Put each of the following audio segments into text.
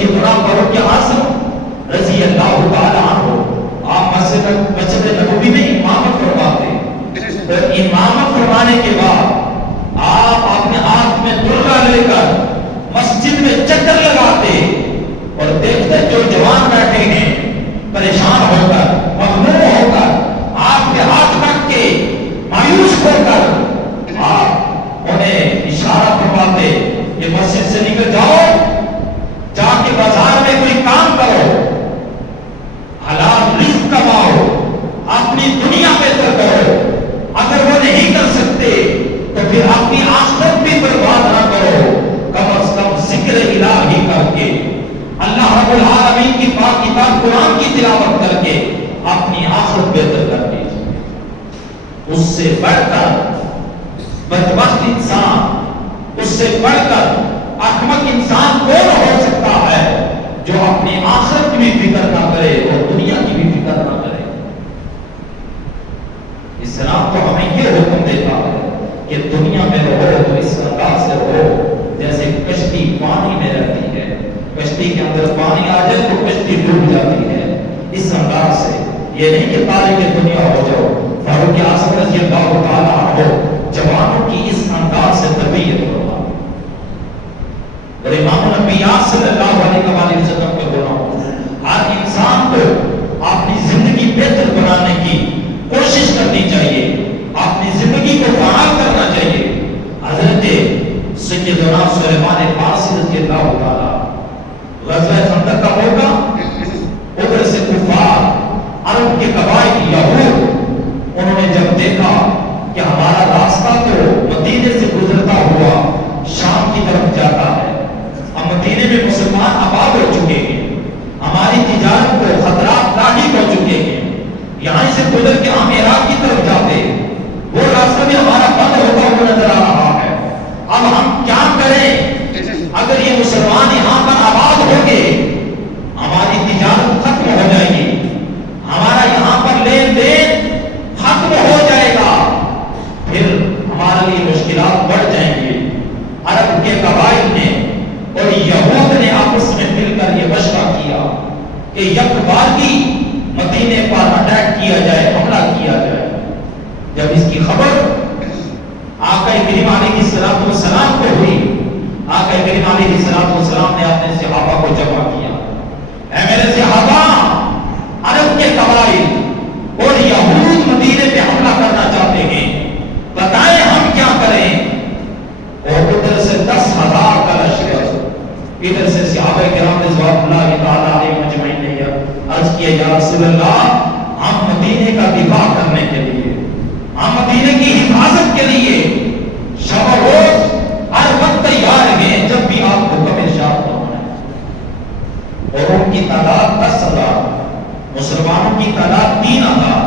سیدنا فاروق اعظم رضی اللہ تعالی عنہ آپ مسجد نبوی میں امامت فرماتے، اور امامت فرمانے کے بعد آپ اپنے ہاتھ میں درگا لے کر مسجد میں چکر لگاتے اور دیکھتے جو جوان بیٹھے ہیں پریشان ہو کر مغموم ہو کر آپ کے ہاتھ رکھ کے مایوس ہو کر آپ انہیں اشارہ فرماتے کہ مسجد سے نکل جاؤ، جا کے بازار میں کوئی کام کرو، حلال رزق کماؤ، اپنی دنیا بہتر کرو، اگر وہ نہیں کر سکتے تو پھر اپنی آخرت بھی برباد نہ کرو، کم از کم ذکر الہی کر کے اللہ رب العالمین کی پاک کتاب قرآن کی تلاوت کر کے اپنی آخرت بہتر کر دیجیے۔ اس سے بڑھ کر بدبخت انسان، اس سے بڑھ کر احمق انسان کون ہو سکتا ہے جو اپنی آخرت کی بھی فکر نہ کرے اور دنیا کی بھی فکر نہ کرے۔ اسلام تو ہمیں یہ حکم دیتا ہے کہ دنیا میں رہو تو اس انداز سے رہو جیسے کشتی پانی میں رہتی ہے، کشتی کے اندر پانی آ جائے تو کشتی ڈوب جاتی ہے، اس انداز سے۔ یہ نہیں کہ طالب دنیا ہو جاؤ۔ فاروق اعظم رضی اللہ تعالیٰ عنہ جوانوں کی اس انداز سے تربیت کروا، اور امام الانبیاء صلی اللہ علیہ وسلم کے بنا ہر انسان کو اپنی زندگی بہتر بنانے کی کوشش کرنی چاہیے، اپنی زندگی کو فعال کرنا چاہیے۔ حضرت سیدنا سلیمان فارسی رضی اللہ تعالیٰ غزوہ خندق کا موقع، ادھر سے کفار عرب کے قبائل یہود انہوں نے جب دیکھا کہ ہمارا راستہ تو مدینے سے گزرتا ہوا شام کی طرف جاتا ہے، اب مدینے میں مسلمان آباد ہو چکے ہیں، ہماری تجارت کو خطرات لاحق ہو چکے ہیں، یہاں سے گزر کے ہم عراق کی طرف جاتے، وہ راستہ بھی ہمارا بند ہوتا ہوا نظر آ رہا ہے، اب ہم کیا کریں؟ اگر یہ مسلمان یہاں پر آباد ہوں گے ہماری تجارت ختم ہو جائے گی، ہمارا یہاں پر لین دین ختم ہو جائے گا، پھر ہمارے لیے مشکلات بڑھ جائیں گے۔ عرب کے قبائل نے اور یہود نے آپس میں مل کر یہ مشورہ کیا کہ یک بارگی مدینے پر اٹیک کیا جائے، حملہ کیا جائے۔ جب اس کی خبر آقا کریم علیہ السلام کو ہوئی، آقا کریم علیہ السلام نے اپنے صحابہ کو جمع کیا، اے میرے صحابہ، عرب کے قبائل اور یہود مدینے پہ حملہ کرنا چاہتے ہیں، بتائیں ہم کیا کریں؟ اور ادھر سے 10,000 کا لشکر، ادھر سے صحابہ کرام رضوان اللہ تعالیٰ علیہ مجمعین نے عرض کیا یا رسول اللہ، ہم مدینے کا دفاع کرنے کے لیے، ہم مدینے کی حفاظت کے لیے شب و روز ہر وقت تیار ہیں، جب بھی آپ حکم ارشاد فرمائیں۔ اور ان کی تعداد 10,000، مسلمانوں کی تعداد 3,000۔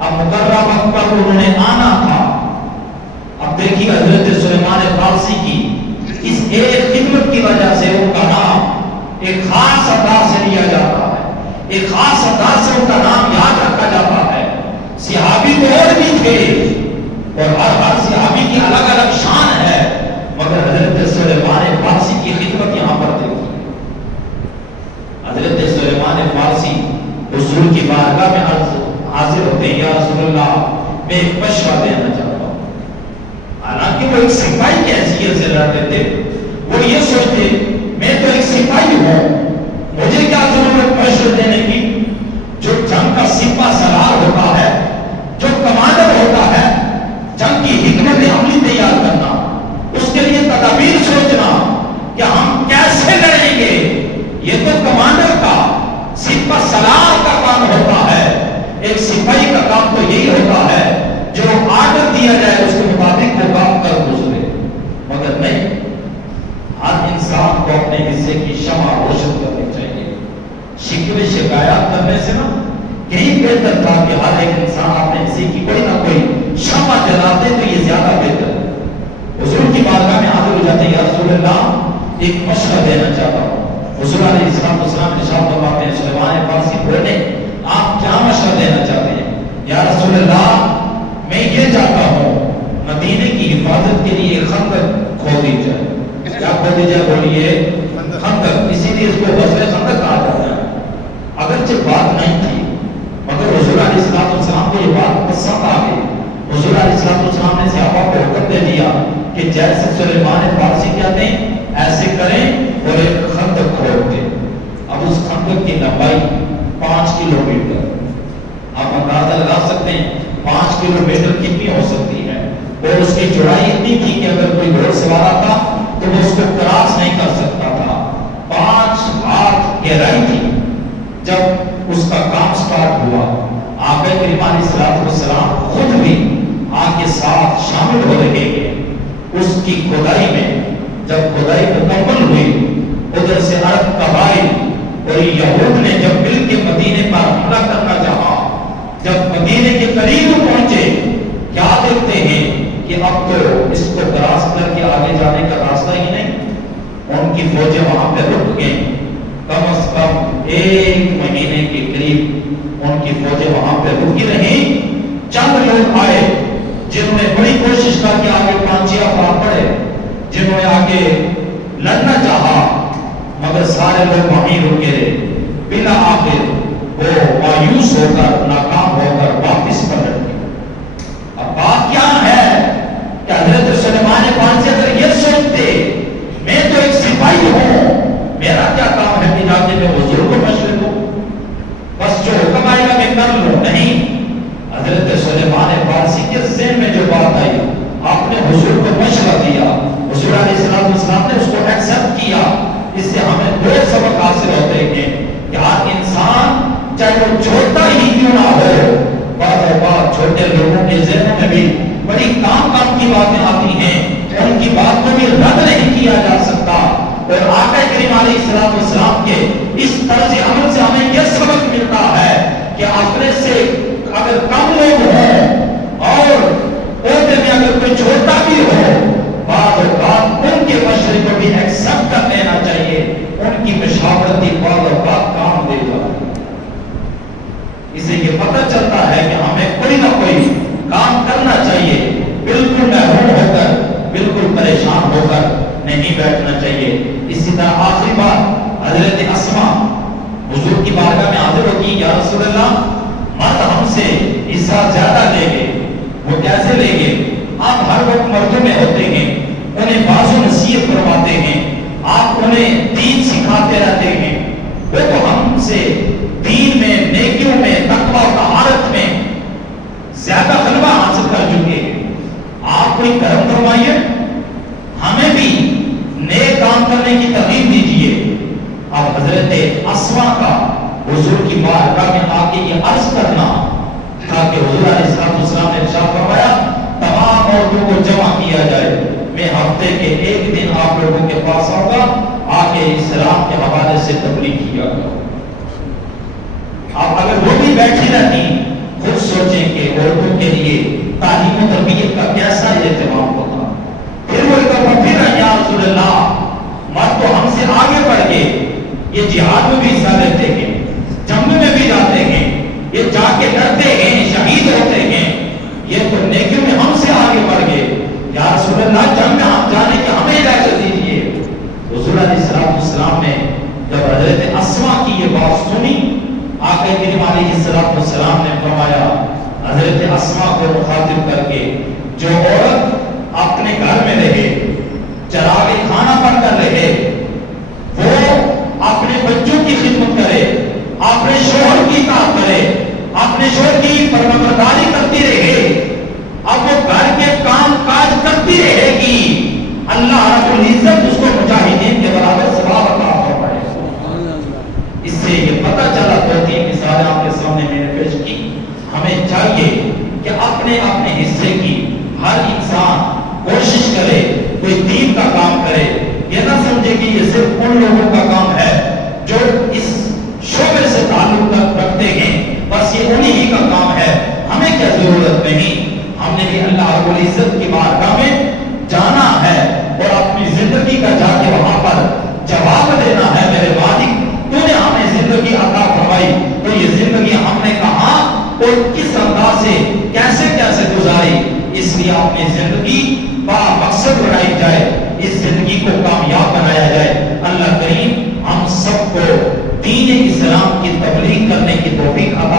اب مقررہ وقت پر انہوں نے آنا تھا۔ اب دیکھیے حضرت سلیمان فارسی کی اس ایک خدمت کی وجہ سے ان کا نام ایک خاص انداز سے لیا جاتا ہے، ایک خاص انداز سے ان کا نام یاد رکھا جاتا ہے۔ صحابی تو اور بھی تھے اور ہر صحابی کی الگ الگ شان ہے، مگر حضرت سلیمان فارسی کی خدمت یہاں پر دیکھیے۔ حضرت سلیمان فارسی حضور کی بارگاہ میں حاضر ہوتے ہیں، یا رسول اللہ میں ایک مشورہ دینا چاہتا ہوں۔ حالانکہ وہ ایک سپاہی کی حیثیت سے لڑتے تھے، وہ یہ سوچتے میں تو ایک سپاہی ہوں، مجھے کیا ضرورت مشورہ دینے کی؟ جو جنگ کا سپہ سالار ہوتا ہے، جو کمانڈر ہوتا ہے، جنگ کی حکمت عملی تیار کرنا، اس کے لیے تدابیر سوچنا کہ ہم کیسے لڑیں گے، یہ تو کمانڈر کا سپہ سالار کا کام ہوتا ہے۔ ایک سپاہی کا کام تو یہی ہوتا ہے جو آرڈر دیا جائے اس کے مطابق وہ کام کر گزرے، مگر نہیں، ہر انسان کو اپنے حصے کی شمع روشن کرنی چاہیے۔ شکوے شکایات کرنے سے نا یہی بہتر تھا کہ ہر ایک انسان اپنے حصے کی کوئی نہ کوئی شمع جلاتے تو یہ زیادہ بہتر ہے۔ حضور کی بارگاہ میں حاضر ہو جاتے ہیں، یا رسول اللہ ایک مشورہ دینا چاہتا ہوں۔ حضور علیہ السلام ارشاد فرماتے ہیں، سلیمان فارسی بولے آپ کیا مشورہ دینا چاہتے ہیں؟ یا رسول اللہ میں یہ چاہتا ہوں مدینے کی حفاظت کے لیے خندق کھود دی جائے۔ کیا کھود دی جائے؟ بولیے خندق۔ اسی لیے اس کو غزوہ خندق کہا جاتا ہے. اگرچہ بات نہیں تھی مگر حضور علیہ السلام کو یہ بات پسند آ گئی. حضور علیہ السلام نے صحابہ کو حکم دے دیا کہ جیسے سلیمان فارسی کہتے ہیں ایسے کریں اور ایک خندق کھود دیں. اب اس خندق کی لمبائی 5 کلومیٹر. آپ اندازہ لگا سکتے ہیں 5 کلومیٹر کتنی ہو سکتی ہے. اور اس کی چوڑائی اتنی تھی کہ اگر کوئی گھوڑ سوار آتا تو وہ اس کو کراس نہیں کر سکتا تھا. 5 ہاتھ گہرائی تھی. جب اس کا کام سٹارٹ ہوا آقا کریم علیہ السلام خود بھی آگ کے ساتھ شامل ہو رہے ہیں اس کی کھدائی میں. جب کھدائی مکمل ہوئی ادھر سے عرب قبائل اور یہود نے جب مل کے مدینے پر حملہ کرنا چاہا, جب مدینے کے قریب پہنچے کیا دیکھتے ہیں کہ اب تو اس کو کراس کر کے آگے جانے کا راستہ ہی نہیں. ان کی فوجیں وہاں پہ رک گئیں. کم از کم 1 مہینے کے قریب ان کی فوجیں وہاں پہ رکی رہیں. چند لوگ آئے جنہوں نے بڑی کوشش کر کے آگے 5 افراد پڑے, جنہوں نے آگے لڑنا چاہا مگر سارے لوگ وہیں رکے رہے. بلا آخر وہ مایوس ہو کر ناکام ہو کر واپس پلٹ گئے. اب بات کیا ہے کہ حضرت سلیمان فارسی اگر یہ سوچتے میں تو ایک سپاہی ہوں, میرا کیا کام ہے کہ جاتے میں حضور کو مشورے دوں, بس جو حکم آئے گا میں کر لوں. نہیں, حضرت سلیمان فارسی کے ذہن میں جو بات آئی آپ نے حضور کو مشورہ دیا. حضور علیہ السلام نے اس کو ایکسپٹ کیا. اس سے ہمیں 2 سبق حاصل ہوتے ہیں کہ ہر انسان چاہے وہ چھوٹا ہی کیوں نہ ہو, بعض اوقات چھوٹے لوگوں کے ذہنوں میں بھی بڑی کام کی باتیں آتی ہیں, ان کی بات کو بھی رد نہیں کیا جا سکتا. اور آقا کریم علیہ السلام کے اس طرز عمل سے ہمیں یہ سبق ملتا ہے کہ اپنے سے اگر کم لوگ ہوں اور عہدے میں اگر کوئی چھوٹا بھی ہو, بعض اوقات ان کے مشورے کو بھی ایکسپٹ کر لینا چاہیے. ان کی مشاورتی بعض اوقات کام دے جاتی ہے. اسے یہ پتہ چلتا ہے کہ ہمیں کوئی نہ کوئی کام کرنا چاہیے. بالکل محروم ہو کر, بالکل پریشان ہو کر نہیں بیٹھنا چاہیے. اسی طرح آخری بات حضرت اسماء حضور کی بارگاہ میں حاضر ہوتی, یا رسول اللہ مرد ہم سے حصہ زیادہ لیں گے. وہ کیسے لیں گے؟ آپ ہر وقت مردوں میں ہوتے ہیں, انہیں باز و نصیحت فرماتے ہیں, آپ انہیں دین سکھاتے رہتے ہیں. وہ تو ہم سے دین میں, نیکیوں میں, تقوی و طہارت میں زیادہ غلبہ حاصل کر چکے ہیں. آپ کوئی کرم فرمائیے, ہمیں بھی نیک کام کرنے کی ترغیب دیجیے. اب حضرت اسماء کا حضور کی بارگاہ میں آ کے یہ عرض کرنا تھا کہ حضور علیہ السلام نے ارشاد فرمایا تمام عورتوں کو جمع کیا جائے, میں ہفتے کے 1 دن آپ لوگوں کے پاس آؤں گا, آ کے اسلام کے حوالے سے تبلیغ کیا گا. اب اگر وہ بھی بیٹھی رہتی, خود سوچیں کہ عورتوں کے لیے تعلیم و تربیت کا کیسا اہتمام ہوتا. پھر وہ ایک دفعہ پھر یا رسول اللہ مرد تو ہم سے آگے بڑھ گئے, یہ جہاد میں بھی حصہ لیتے ہیں, جنگ میں بھی جاتے ہیں, یہ جا کے لڑتے ہیں, شہید ہوتے ہیں, یہ تو نیکیوں میں ہم سے آگے بڑھ گئے. یا رسول اللہ جنگ میں ہم جانے کی ہمیں اجازت دیجیے. حضور علیہ السلام نے جب حضرت اسماء کی یہ بات سنی, آقا کریم علیہ السلام نے فرمایا حضرت اسماء کو مخاطب کر کے, جو عورت اپنے گھر میں رہے, چراغ کھانا بن کر رہے, وہ اپنے بچوں کی خدمت کرے, اپنے شوہر کی اطاعت کرے, اپنے شوہر کی فرمانبرداری کرتی رہے, اب وہ گھر کے کام کاج کرتی رہے گی, اللہ رب العزت اس کو مجاہدین کے برابر ثواب عطا فرمائے. اس سے یہ پتہ چلا, 2-3 مثالیں آپ کے سامنے میں نے پیش کی. ہمیں چاہیے کہ اپنے اپنے حصے کی ہر انسان کوشش کرے, کوئی دین کا کام کرے. یہ نہ سمجھے کہ یہ صرف ان لوگوں کا کام ہے جو اس شعبے سے تعلق رکھتے ہیں, بس یہ انہی ہی کا کام ہے, ہمیں کیا ضرورت نہیں. ہم نے بھی اللہ رب العزت کی بارگاہ میں جانا ہے اور اپنی زندگی کا جا کے وہاں پر جواب دینا ہے, میرے مالک تو نے ہمیں زندگی عطا فرمائی, تو یہ زندگی ہم نے کہاں اور کس انداز سے کیسے گزاری. اس لیے اپنی زندگی با مقصد بنائی جائے, اس زندگی کو کامیاب بنایا جائے. اللہ کریم ہم سب توفیق عطا